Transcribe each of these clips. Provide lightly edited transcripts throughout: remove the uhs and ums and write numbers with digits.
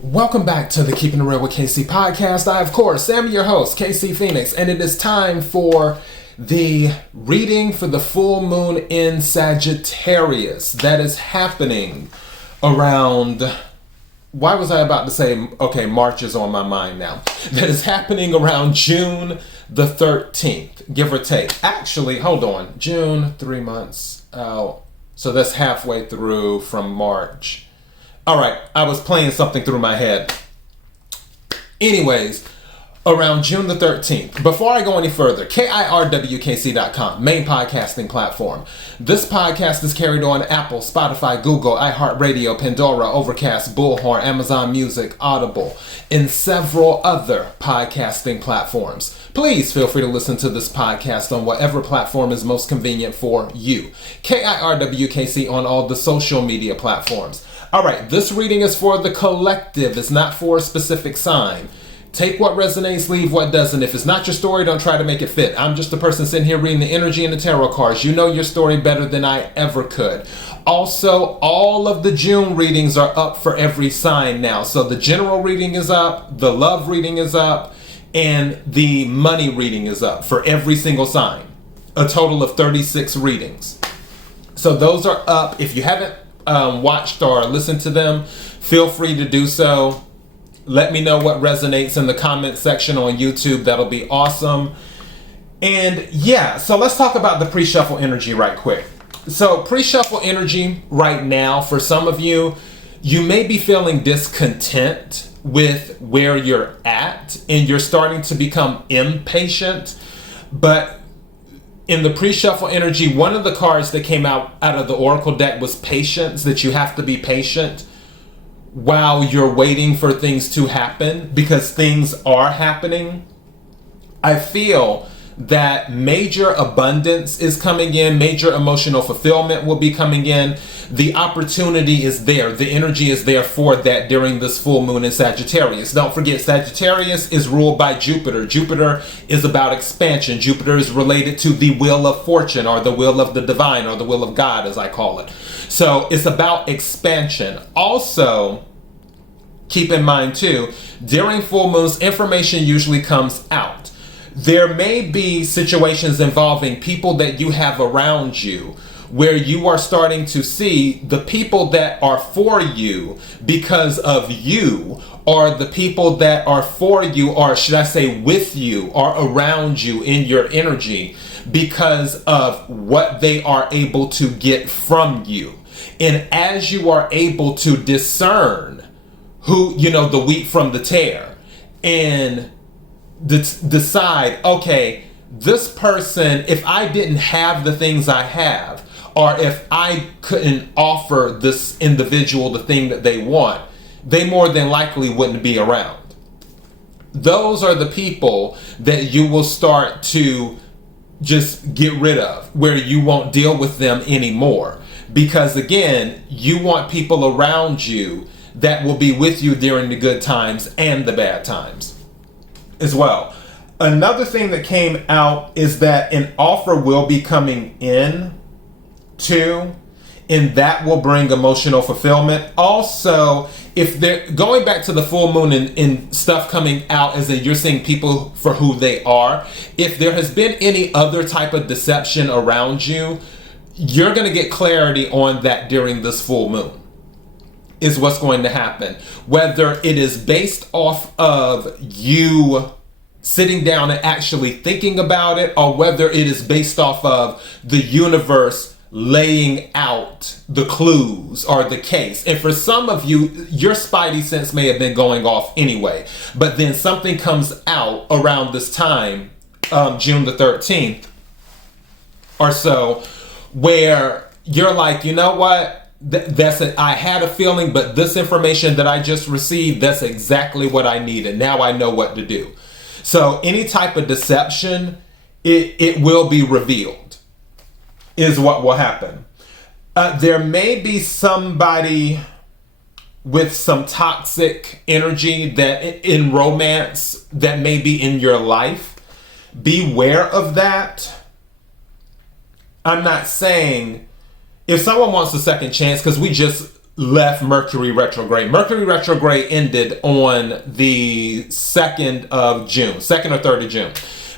Welcome back to the Keeping It Real with KC podcast. I, of course, am your host, KC Phoenix, and it is time for the reading for the full moon in Sagittarius that is happening around... Why was I about to say, okay, March is on my mind now. That is happening around June the 13th, give or take. Actually, hold on. June, 3 months out. So that's halfway through from March. All right, I was playing something through my head. Anyways, around June the 13th. Before I go any further, KIRWKC.com, main podcasting platform. This podcast is carried on Apple, Spotify, Google, iHeartRadio, Pandora, Overcast, Bullhorn, Amazon Music, Audible, and several other podcasting platforms. Please feel free to listen to this podcast on whatever platform is most convenient for you. KIRWKC on all the social media platforms. All right, this reading is for the collective. It's not for a specific sign. Take what resonates, leave what doesn't. If it's not your story, don't try to make it fit. I'm just a person sitting here reading the energy and the tarot cards. You know your story better than I ever could. Also, all of the June readings are up for every sign now. So the general reading is up, the love reading is up, and the money reading is up for every single sign. A total of 36 readings. So those are up. If you haven't watched or listened to them, feel free to do so. Let me know what resonates in the comment section on YouTube. That'll be awesome. And yeah, so let's talk about the pre-shuffle energy right quick. So pre-shuffle energy right now, for some of you, you may be feeling discontent with where you're at and you're starting to become impatient. But in the pre-shuffle energy, one of the cards that came out of the Oracle deck was patience, that you have to be patient while you're waiting for things to happen, because things are happening. I feel that major abundance is coming in, major emotional fulfillment will be coming in. The opportunity is there, the energy is there for that during this full moon in Sagittarius. Don't forget, Sagittarius is ruled by Jupiter. Jupiter is about expansion. Jupiter is related to the wheel of fortune, or the will of the divine, or the will of God, as I call it. So it's about expansion. Also, keep in mind too, during full moons, information usually comes out. There may be situations involving people that you have around you where you are starting to see the people that are for you because of you, or the people that are for you, or should I say with you, or around you in your energy because of what they are able to get from you. And as you are able to discern who, the wheat from the tare, and decide, okay, this person, if I didn't have the things I have, or if I couldn't offer this individual the thing that they want, they more than likely wouldn't be around. Those are the people that you will start to just get rid of, where you won't deal with them anymore. Because again, you want people around you that will be with you during the good times and the bad times as well. Another thing that came out is that an offer will be coming in too, and that will bring emotional fulfillment. Also, if they're going back to the full moon and stuff coming out, as in you're seeing people for who they are, if there has been any other type of deception around you, you're going to get clarity on that during this full moon, is what's going to happen. Whether it is based off of you sitting down and actually thinking about it, or whether it is based off of the universe laying out the clues or the case. And for some of you, your spidey sense may have been going off anyway, but then something comes out around this time, June the 13th or so, where you're like, you know what? That's it. I had a feeling, but this information that I just received, that's exactly what I needed. Now I know what to do. So any type of deception, it will be revealed, is what will happen. There may be somebody with some toxic energy that in romance that may be in your life. Beware of that. I'm not saying if someone wants a second chance, because we just left Mercury retrograde. Mercury retrograde ended on the 2nd of June, 2nd or 3rd of June.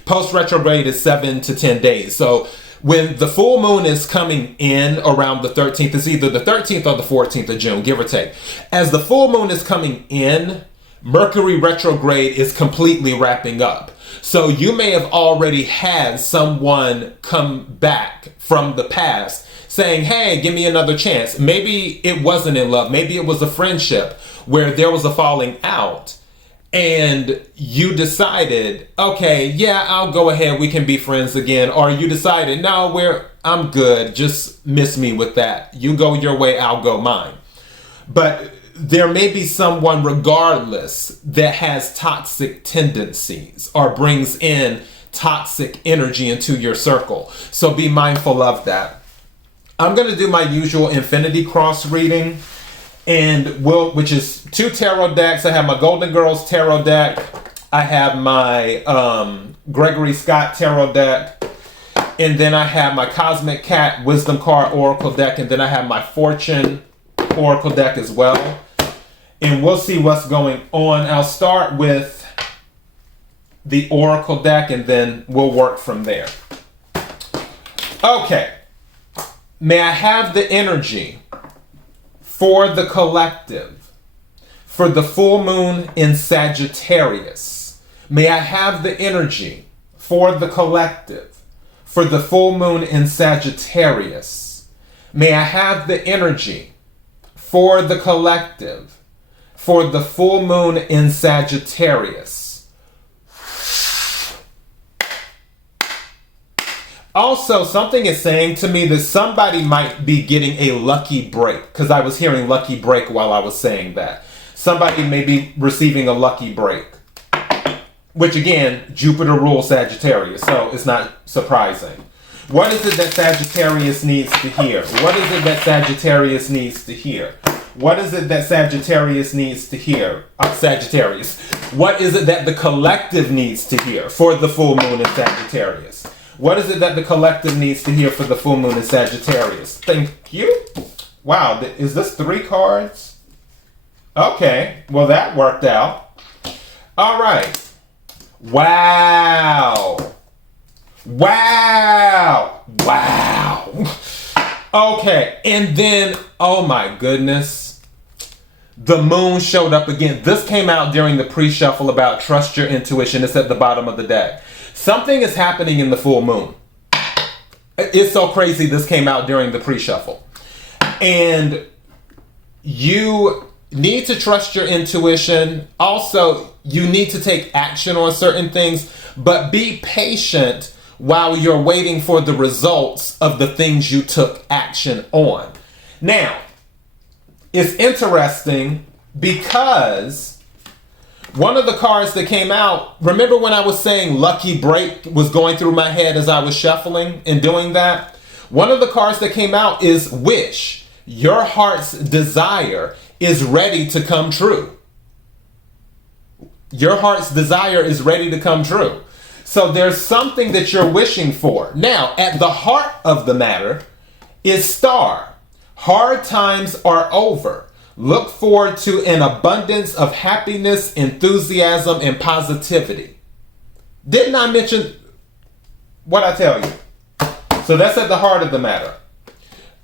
Post retrograde is 7 to 10 days. So when the full moon is coming in around the 13th, it's either the 13th or the 14th of June, give or take. As the full moon is coming in, Mercury retrograde is completely wrapping up. So you may have already had someone come back from the past saying, hey, give me another chance. Maybe it wasn't in love. Maybe it was a friendship where there was a falling out. And you decided, okay, yeah, I'll go ahead. We can be friends again. Or you decided, no, I'm good. Just miss me with that. You go your way, I'll go mine. But there may be someone regardless that has toxic tendencies or brings in toxic energy into your circle. So be mindful of that. I'm going to do my usual Infinity Cross reading, and which is 2 tarot decks. I have my Golden Girls tarot deck. I have my Gregory Scott tarot deck. And then I have my Cosmic Cat Wisdom Card Oracle deck. And then I have my Fortune Oracle deck as well. And we'll see what's going on. I'll start with the Oracle deck and then we'll work from there. Okay. May I have the energy for the collective, for the full moon in Sagittarius? May I have the energy for the collective, for the full moon in Sagittarius? May I have the energy for the collective, for the full moon in Sagittarius? Also, something is saying to me that somebody might be getting a lucky break, because I was hearing lucky break while I was saying that. Somebody may be receiving a lucky break, which again, Jupiter rules Sagittarius, so it's not surprising. What is it that Sagittarius needs to hear? What is it that Sagittarius needs to hear? What is it that Sagittarius needs to hear? Sagittarius. What is it that the collective needs to hear for the full moon in Sagittarius? What is it that the collective needs to hear for the full moon in Sagittarius? Thank you. Wow, is this 3 cards? Okay, well that worked out. All right. Wow. Wow. Wow. Okay, and then, oh my goodness, the moon showed up again. This came out during the pre-shuffle about trust your intuition. It's at the bottom of the deck. Something is happening in the full moon. It's so crazy this came out during the pre-shuffle. And you need to trust your intuition. Also, you need to take action on certain things, but be patient while you're waiting for the results of the things you took action on. Now, it's interesting because one of the cards that came out, remember when I was saying lucky break was going through my head as I was shuffling and doing that? One of the cards that came out is wish. Your heart's desire is ready to come true. Your heart's desire is ready to come true. So there's something that you're wishing for. Now, at the heart of the matter is Star. Hard times are over. Look forward to an abundance of happiness, enthusiasm, and positivity. Didn't I mention what I tell you? So that's at the heart of the matter.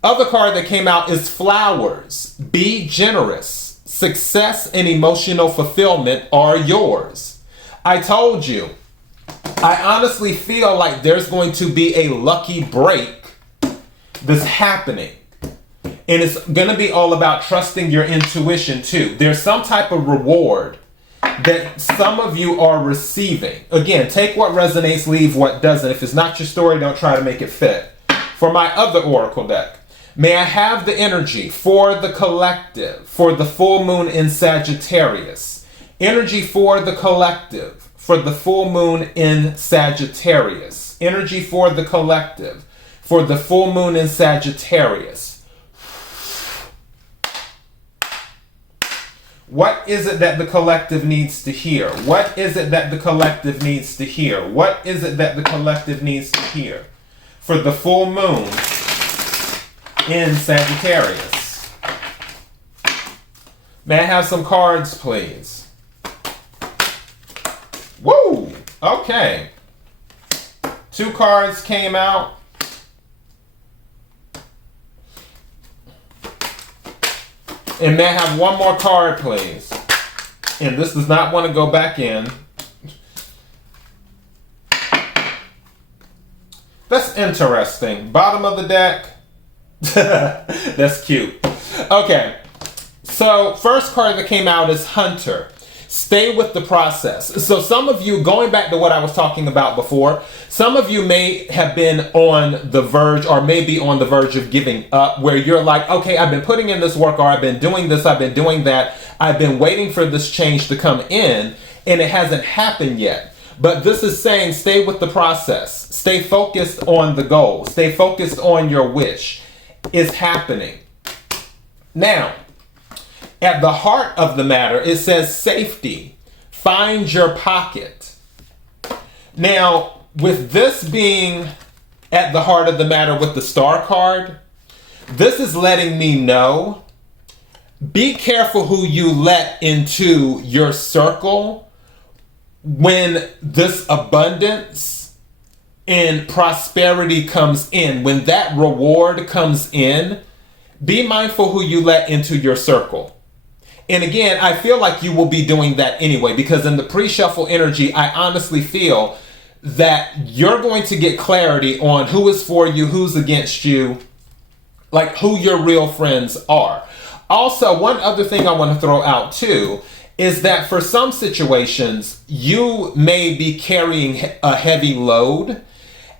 Other card that came out is Flowers. Be generous. Success and emotional fulfillment are yours. I told you, I honestly feel like there's going to be a lucky break that's happening. And it's going to be all about trusting your intuition too. There's some type of reward that some of you are receiving. Again, take what resonates, leave what doesn't. If it's not your story, don't try to make it fit. For my other oracle deck, may I have the energy for the collective, for the full moon in Sagittarius. Energy for the collective, for the full moon in Sagittarius. Energy for the collective, for the full moon in Sagittarius. What is it that the collective needs to hear? What is it that the collective needs to hear? What is it that the collective needs to hear for the full moon in Sagittarius? May I have some cards, please? Woo! Okay. 2 cards came out. And may I have one more card, please? And this does not want to go back in. That's interesting. Bottom of the deck. That's cute. Okay. So, first card that came out is Hunter. Stay with the process. So some of you, going back to what I was talking about before, some of you may have been on the verge or maybe on the verge of giving up, where you're like, okay, I've been putting in this work, or I've been doing this, I've been doing that. I've been waiting for this change to come in and it hasn't happened yet. But this is saying stay with the process. Stay focused on the goal. Stay focused on your wish. It's happening. Now, at the heart of the matter, it says safety. Find your pocket. Now, with this being at the heart of the matter with the star card, this is letting me know, be careful who you let into your circle when this abundance and prosperity comes in. When that reward comes in, be mindful who you let into your circle. And again, I feel like you will be doing that anyway, because in the pre-shuffle energy, I honestly feel that you're going to get clarity on who is for you, who's against you, like who your real friends are. Also, one other thing I want to throw out too is that for some situations, you may be carrying a heavy load,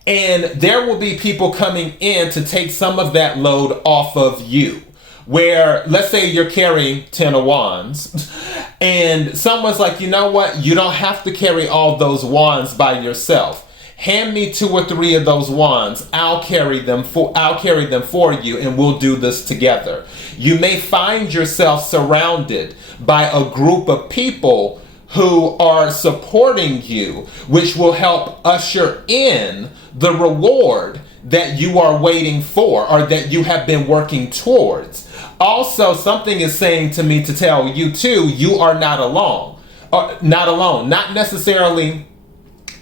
and there will be people coming in to take some of that load off of you. Where, let's say you're carrying 10 of wands and someone's like, you know what? You don't have to carry all those wands by yourself. Hand me 2 or 3 of those wands. I'll carry them for you, and we'll do this together. You may find yourself surrounded by a group of people who are supporting you, which will help usher in the reward that you are waiting for or that you have been working towards. Also, something is saying to me to tell you too, you are not alone. Not necessarily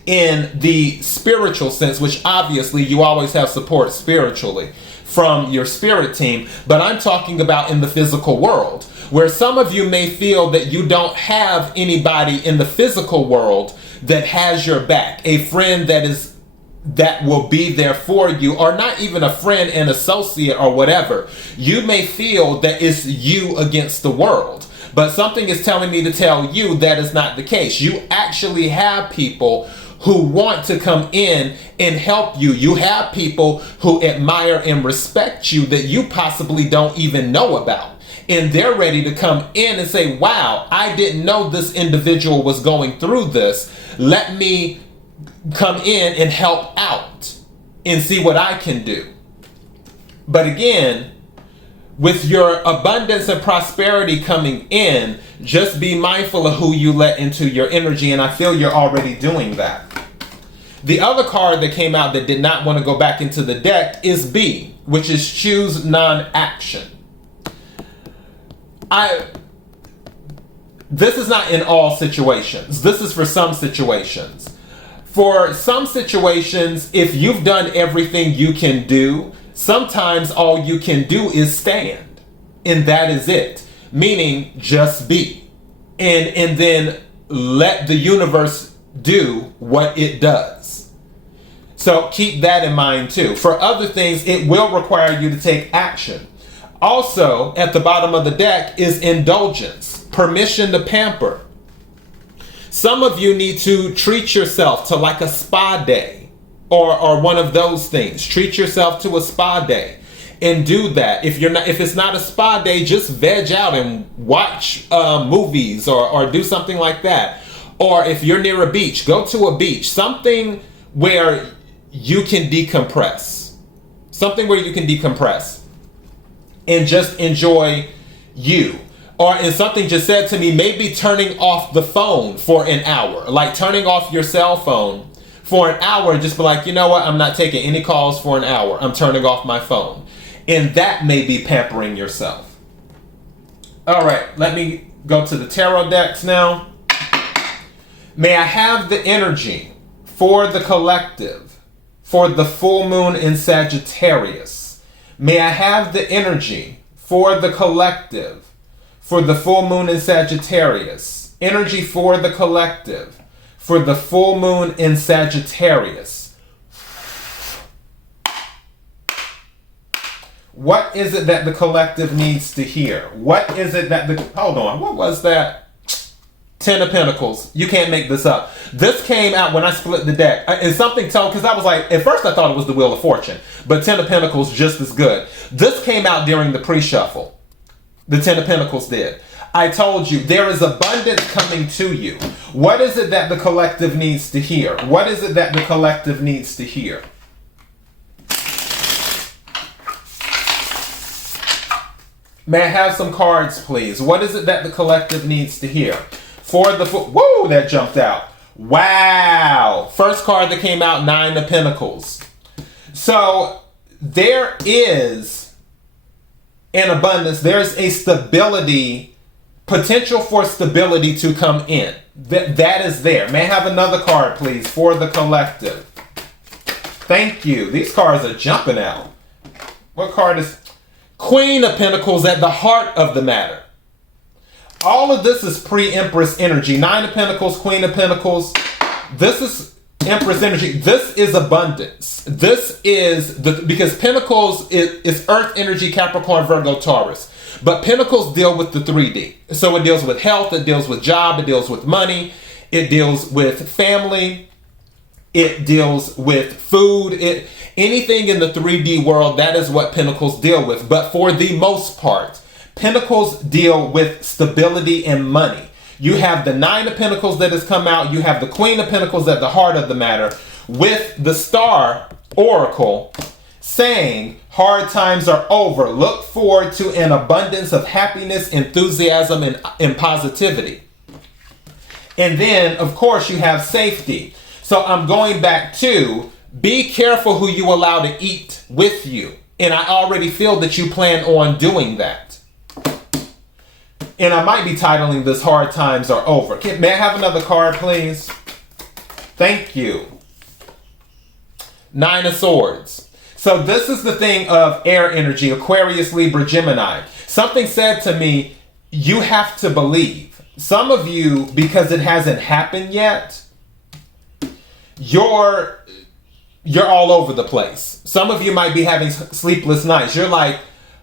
in the spiritual sense, which obviously you always have support spiritually from your spirit team, but I'm talking about in the physical world, where some of you may feel that you don't have anybody in the physical world that has your back, a friend that will be there for you, or not even a friend, an associate or whatever. You may feel that it's you against the world, but something is telling me to tell you that is not the case. You actually have people who want to come in and help you. You have people who admire and respect you that you possibly don't even know about. And they're ready to come in and say, wow, I didn't know this individual was going through this. Let me come in and help out and see what I can do. But again, with your abundance and prosperity coming in, just be mindful of who you let into your energy, and I feel you're already doing that. The other card that came out that did not want to go back into the deck is B, which is choose non-action. This is not in all situations. This is for some situations. For some situations, if you've done everything you can do, sometimes all you can do is stand. And that is it. Meaning, just be. And then let the universe do what it does. So keep that in mind too. For other things, it will require you to take action. Also, at the bottom of the deck is indulgence, permission to pamper. Some of you need to treat yourself to like a spa day or one of those things. Treat yourself to a spa day and do that. If it's not a spa day, just veg out and watch movies or do something like that. Or if you're near a beach, go to a beach. Something where you can decompress. Something where you can decompress and just enjoy you. Or and something just said to me, maybe turning off the phone for an hour. Like turning off your cell phone for an hour and just be like, you know what? I'm not taking any calls for an hour. I'm turning off my phone. And that may be pampering yourself. All right, let me go to the tarot decks now. May I have the energy for the collective for the full moon in Sagittarius. May I have the energy for the collective for the full moon in Sagittarius. Energy for the collective for the full moon in Sagittarius. What is it that the collective needs to hear? What is it that the... Hold on, what was that? 10 of Pentacles. You can't make this up. This came out when I split the deck. And something told, because I was like, at first I thought it was the Wheel of Fortune, but 10 of Pentacles just as good. This came out during the pre-shuffle. The 10 of Pentacles did. I told you, there is abundance coming to you. What is it that the collective needs to hear? What is it that the collective needs to hear? May I have some cards, please? What is it that the collective needs to hear? For the... Woo! That jumped out. Wow! First card that came out, 9 of Pentacles. So, there is an abundance. There's a stability, potential for stability to come in. That is there. May I have another card, please, for the collective? Thank you. These cards are jumping out. What card is... Queen of Pentacles at the heart of the matter. All of this is pre-Empress energy. 9 of Pentacles, Queen of Pentacles. This is Empress energy. This is abundance. This is because Pentacles is Earth energy, Capricorn, Virgo, Taurus. But Pentacles deal with the 3D. So it deals with health, it deals with job, it deals with money, it deals with family, it deals with food, anything in the 3D world, that is what Pentacles deal with. But for the most part, Pentacles deal with stability and money. You have the 9 of Pentacles that has come out. You have the Queen of Pentacles at the heart of the matter with the Star Oracle saying hard times are over. Look forward to an abundance of happiness, enthusiasm, and positivity. And then, of course, you have safety. So I'm going back to be careful who you allow to eat with you. And I already feel that you plan on doing that. And I might be titling this Hard Times Are Over. May I have another card, please? Thank you. 9 of Swords. So this is the thing of air energy, Aquarius, Libra, Gemini. Something said to me, you have to believe. Some of you, because it hasn't happened yet, you're all over the place. Some of you might be having sleepless nights. You're like,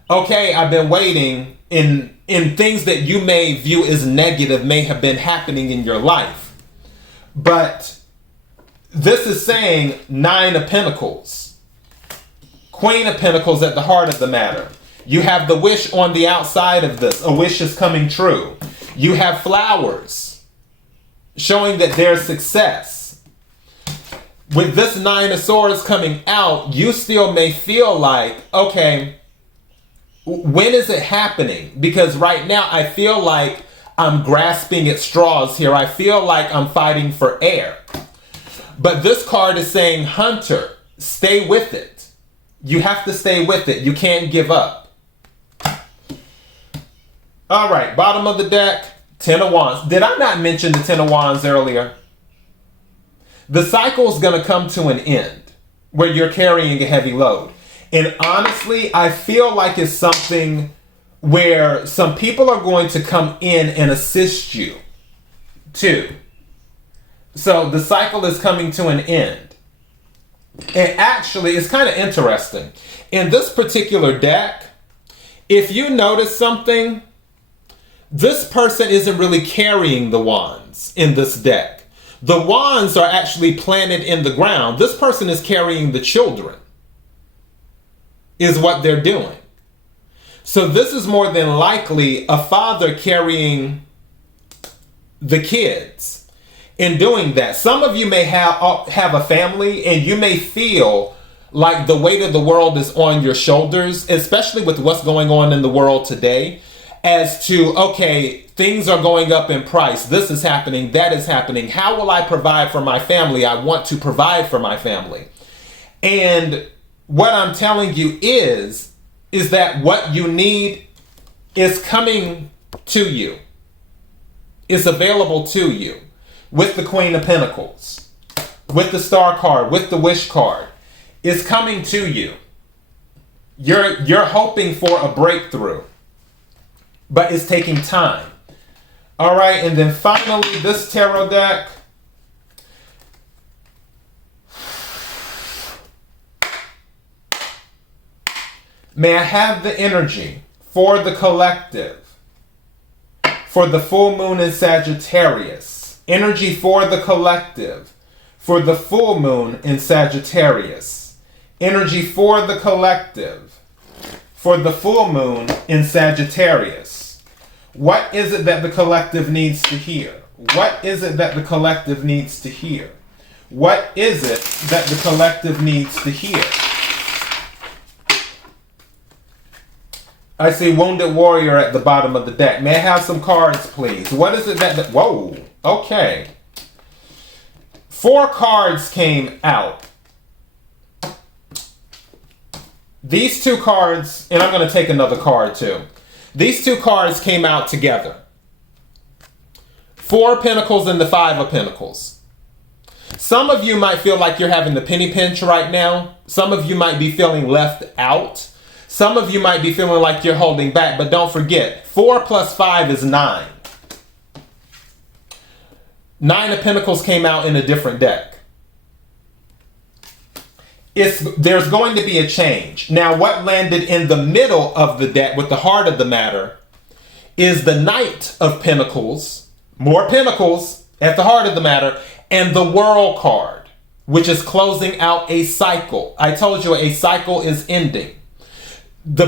okay, I've been waiting, in things that you may view as negative may have been happening in your life. But this is saying 9 of Pentacles. Queen of Pentacles at the heart of the matter. You have the wish on the outside of this. A wish is coming true. You have flowers showing that there's success. With this 9 of Swords coming out, you still may feel like, okay, when is it happening? Because right now I feel like I'm grasping at straws here. I feel like I'm fighting for air. But this card is saying, Hunter, stay with it. You have to stay with it. You can't give up. All right, bottom of the deck, 10 of Wands. Did I not mention the 10 of Wands earlier? The cycle is going to come to an end where you're carrying a heavy load. And honestly, I feel like it's something where some people are going to come in and assist you too. So the cycle is coming to an end. And actually, it's kind of interesting. In this particular deck, if you notice something, this person isn't really carrying the wands in this deck. The wands are actually planted in the ground. This person is carrying the children, is what they're doing. So this is more than likely a father carrying the kids in doing that. Some of you may have a family and you may feel like the weight of the world is on your shoulders, especially with what's going on in the world today, as to, okay, things are going up in price. This is happening. That is happening. How will I provide for my family? I want to provide for my family. And what I'm telling you is that what you need is coming to you. It's available to you with the Queen of Pentacles, with the Star card, with the Wish card. It's coming to you. You're hoping for a breakthrough, but it's taking time. All right, and then finally, this tarot deck. May I have the energy for the collective, for the full moon in Sagittarius. Energy for the collective, for the full moon in Sagittarius. Energy for the collective, for the full moon in Sagittarius. What is it that the collective needs to hear? What is it that the collective needs to hear? What is it that the collective needs to hear? I see Wounded Warrior at the bottom of the deck. May I have some cards, please? What is it that... Whoa. Okay. 4 cards came out. These 2 cards... And I'm going to take another card, too. These 2 cards came out together. 4 of Pentacles and the 5 of Pentacles. Some of you might feel like you're having the penny pinch right now. Some of you might be feeling left out. Some of you might be feeling like you're holding back, but don't forget, 4 plus 5 is 9. 9 of Pentacles came out in a different deck. There's going to be a change. Now, what landed in the middle of the deck with the heart of the matter is the Knight of Pentacles, more Pentacles at the heart of the matter, and the World card, which is closing out a cycle. I told you a cycle is ending. The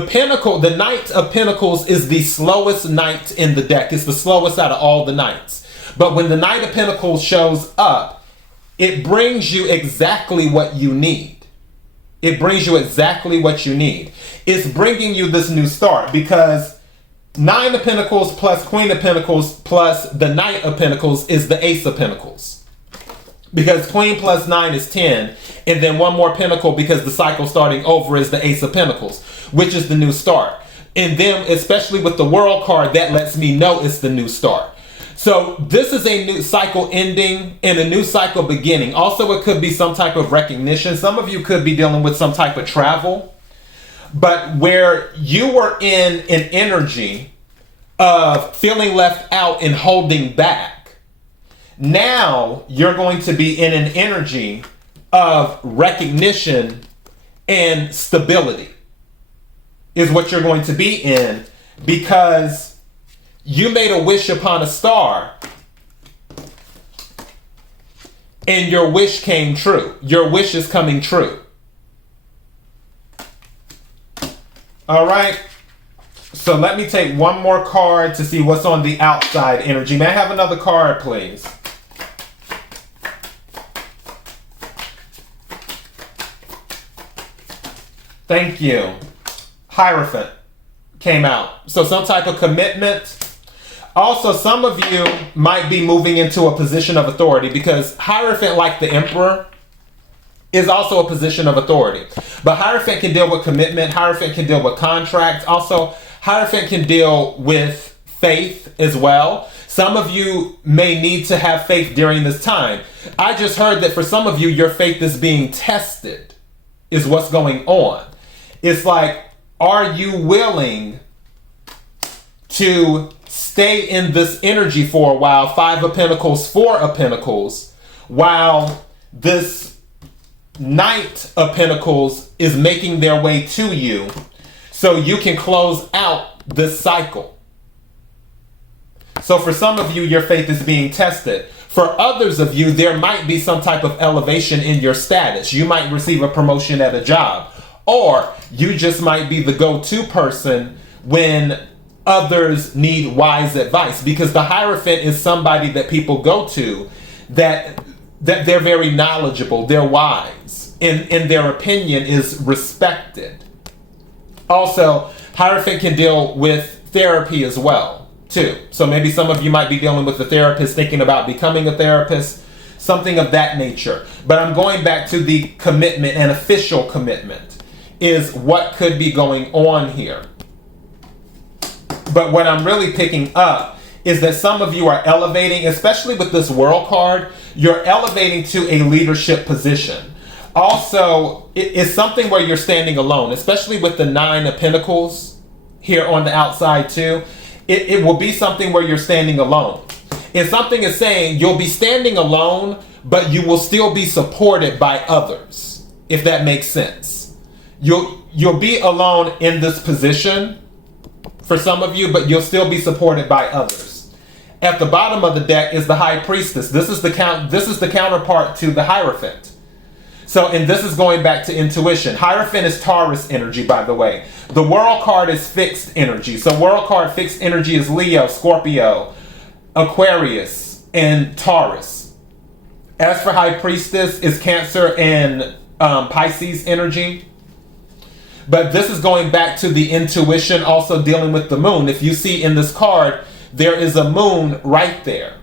Knight of Pentacles is the slowest knight in the deck. It's the slowest out of all the knights. But when the Knight of Pentacles shows up, it brings you exactly what you need. It brings you exactly what you need. It's bringing you this new start because 9 of Pentacles plus Queen of Pentacles plus the Knight of Pentacles is the Ace of Pentacles. Because Queen plus 9 is 10, and then 1 more Pentacle because the cycle starting over is the Ace of Pentacles, which is the new start. And then, especially with the World card, that lets me know it's the new start. So this is a new cycle ending and a new cycle beginning. Also, it could be some type of recognition. Some of you could be dealing with some type of travel. But where you were in an energy of feeling left out and holding back, now you're going to be in an energy of recognition and stability is what you're going to be in, because you made a wish upon a star and your wish came true. Your wish is coming true. All right. So let me take one more card to see what's on the outside energy. May I have another card, please? Thank you. Hierophant came out. So some type of commitment. Also, some of you might be moving into a position of authority because Hierophant, like the Emperor, is also a position of authority. But Hierophant can deal with commitment. Hierophant can deal with contracts. Also, Hierophant can deal with faith as well. Some of you may need to have faith during this time. I just heard that for some of you, your faith is being tested, is what's going on. It's like, are you willing to stay in this energy for a while? 5 of Pentacles, 4 of Pentacles, while this Knight of Pentacles is making their way to you so you can close out this cycle. So for some of you, your faith is being tested. For others of you, there might be some type of elevation in your status. You might receive a promotion at a job, or you just might be the go-to person when others need wise advice, because the Hierophant is somebody that people go to that they're very knowledgeable, they're wise, and their opinion is respected. Also, Hierophant can deal with therapy as well, too. So maybe some of you might be dealing with a therapist, thinking about becoming a therapist, something of that nature. But I'm going back to the commitment and official commitment is what could be going on here. But what I'm really picking up is that some of you are elevating, especially with this World card, you're elevating to a leadership position. Also, it's something where you're standing alone, especially with the 9 of Pentacles here on the outside too. It will be something where you're standing alone. And something is saying you'll be standing alone, but you will still be supported by others, if that makes sense. You'll be alone in this position for some of you, but you'll still be supported by others. At the bottom of the deck is the High Priestess. This is the counterpart to the Hierophant. So, and this is going back to intuition. Hierophant is Taurus energy, by the way. The World card is fixed energy. So World card fixed energy is Leo, Scorpio, Aquarius, and Taurus. As for High Priestess, is Cancer and Pisces energy. But this is going back to the intuition, also dealing with the moon. If you see in this card, there is a moon right there.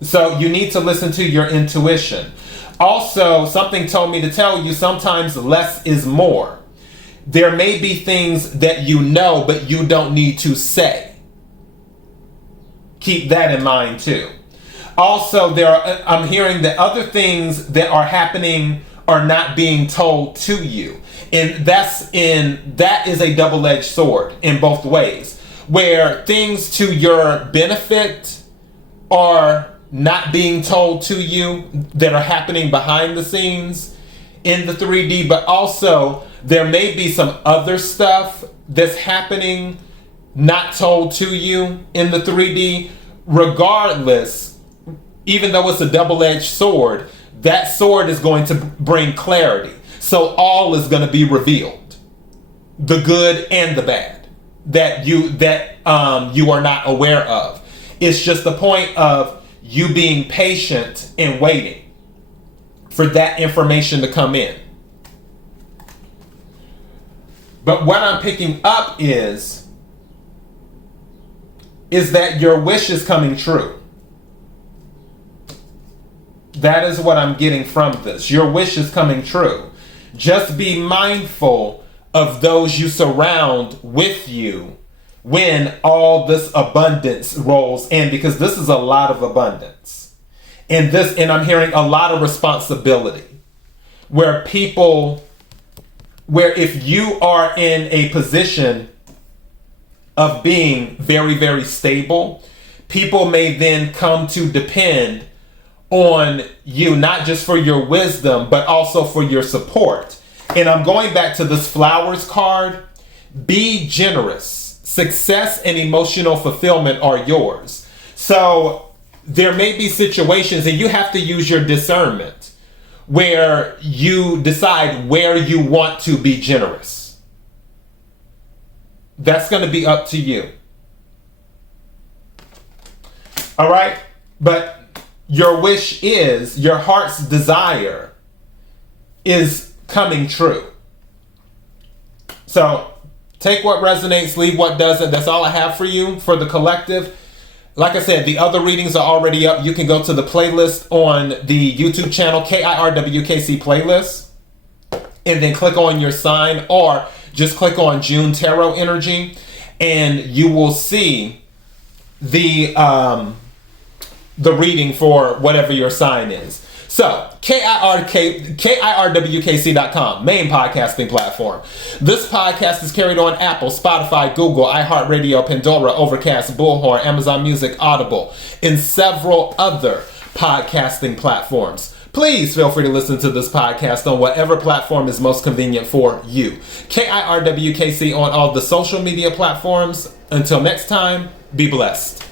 So you need to listen to your intuition. Also, something told me to tell you sometimes less is more. There may be things that you know, but you don't need to say. Keep that in mind too. Also, I'm hearing that other things that are happening are not being told to you. And that is a double-edged sword in both ways, where things to your benefit are not being told to you that are happening behind the scenes in the 3D, but also there may be some other stuff that's happening not told to you in the 3D. Regardless, even though it's a double-edged sword, that sword is going to bring clarity. So all is going to be revealed, the good and the bad that you are not aware of. It's just the point of you being patient and waiting for that information to come in. But what I'm picking up is that your wish is coming true. That is what I'm getting from this. Your wish is coming true. Just be mindful of those you surround with you when all this abundance rolls in, because this is a lot of abundance. And I'm hearing a lot of responsibility where if you are in a position of being very, very stable, people may then come to depend on you, not just for your wisdom, but also for your support. And I'm going back to this Flowers card. Be generous. Success and emotional fulfillment are yours. So there may be situations, and you have to use your discernment, where you decide where you want to be generous. That's going to be up to you. All right? But your wish is, your heart's desire is coming true. So take what resonates, leave what doesn't. That's all I have for you for the collective. Like I said, the other readings are already up. You can go to the playlist on the YouTube channel, KIRWKC playlist, and then click on your sign, or just click on June Tarot Energy, and you will see the reading for whatever your sign is. So, KIRWKC.com, main podcasting platform. This podcast is carried on Apple, Spotify, Google, iHeartRadio, Pandora, Overcast, Bullhorn, Amazon Music, Audible, and several other podcasting platforms. Please feel free to listen to this podcast on whatever platform is most convenient for you. KIRWKC on all the social media platforms. Until next time, be blessed.